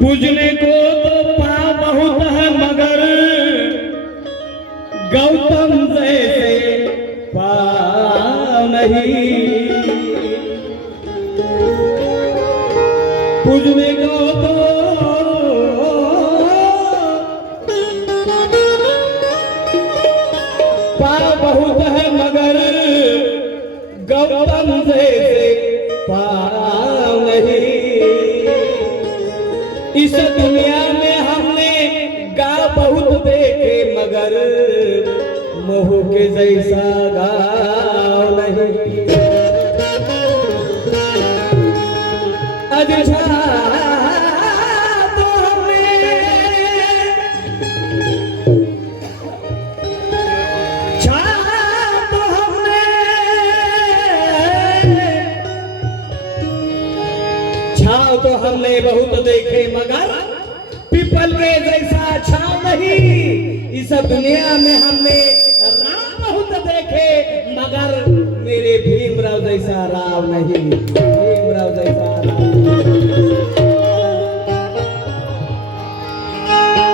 पूजने को तो पाप बहुत है मगर गौतम जैसे पाप नहीं। पूजने को तो पाप बहुत है मगर गौतम जैसे पाप नहीं। इस दुनिया में हमने गाँव बहुत देखे मगर मोह के जैसा गाँव नहीं। अच्छा तो हमने छाव तो हमने बहुत देखे मगर पीपल के जैसा छाव नहीं। इस दुनिया में हमने राम बहुत देखे मगर मेरे भीमराव जैसा राम नहीं। भीमराव जैसा राम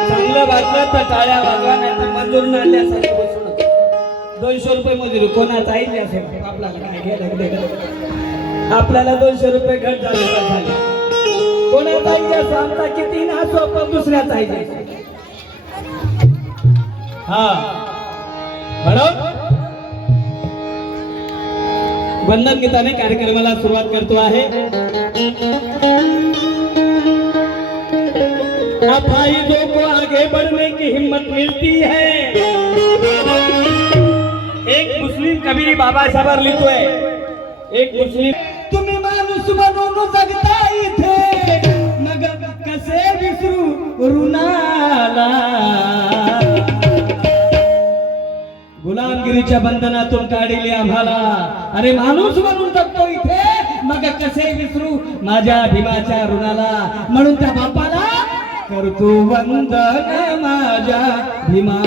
चांगलं वाटलं तर टाळ्या वाजवा, नाही तर मंजूर नाल्यासारखं बसू नका। 200 रुपये मजुरी कोणाचा आहे असेल आपल्याला काय घ्यायला, आपल्याला 200 रुपये घट झाले झाले। कोणाचा आहे आमचा किती नाचो पण दुसऱ्याचा आहे। हा बरोबर वंदन गीताने कार्यक्रमाला सुरुवात करतो आहे। अपाहिजों को आगे बढ़ने की हिम्मत मिलती है। एक मुस्लिम कवी बाबा साहेब लिहितोय, एक मुस्लिम तुम्ही माणूस म्हणून जगता इथे मग कसे विसरू ऋणाला। गुलामगिरीच्या बंधनातून काढिले आम्हाला, अरे माणूस म्हणून जगतो इथे मग कसे विसरू माझ्या भीमाच्या ऋणाला। म्हणून त्या बापाला करतो वंदन माझ्या भीमा।